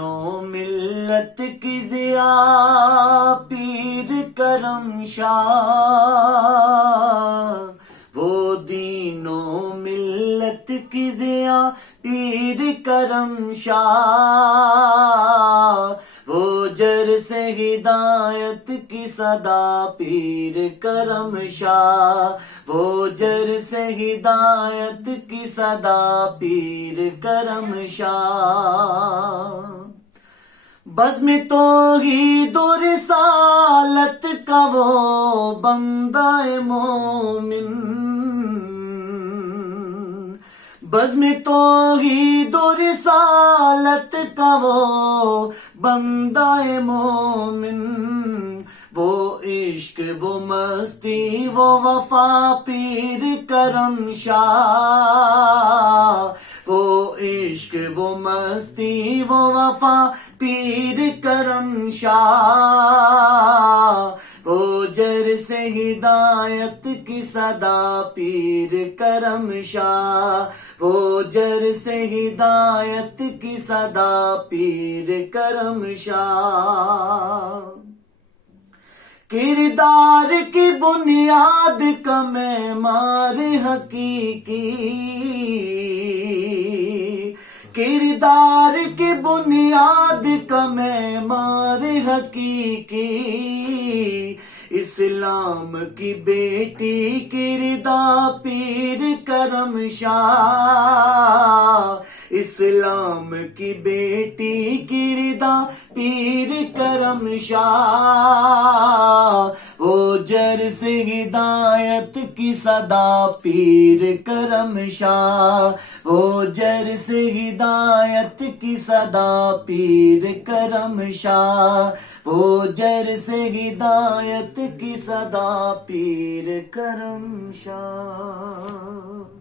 دینوں ملت کی ضیا پیر کرم شاہ، وہ دینوں ملت کی ضیا پیر کرم شاہ، وہ جر سے ہدایت کی صدا پیر کرم شاہ، وہ جر سے ہدایت کی صدا پیر کرم شاہ، بزم توحید و رسالت کا وہ بندہ مومن، بزم توحید و رسالت کا وہ بندہ مومن، وہ عشق وہ مستی وہ وفا پیر کرم شاہ، وہ عشق وہ مستی وہ وفا پیر کرم شاہ، وہ جر سے ہدایت کی صدا پیر کرم شاہ، وہ جر سے ہدایت کی صدا پیر کرم شاہ، کردار کی بنیاد کا معمار حقیقی، کردار کی بنیاد کا معمار حقیقی، اسلام کی بیٹی کردار پیر کرم شاہ، اسلام کی بیٹی کردار پیر کرم شاہ، وہ جر سے ہدایت کی صدا پیر کرم شاہ، وہ جر سے ہدایت کی صدا پیر کرم شاہ، وہ جر سے ہدایت کی صدا پیر کرم شاہ۔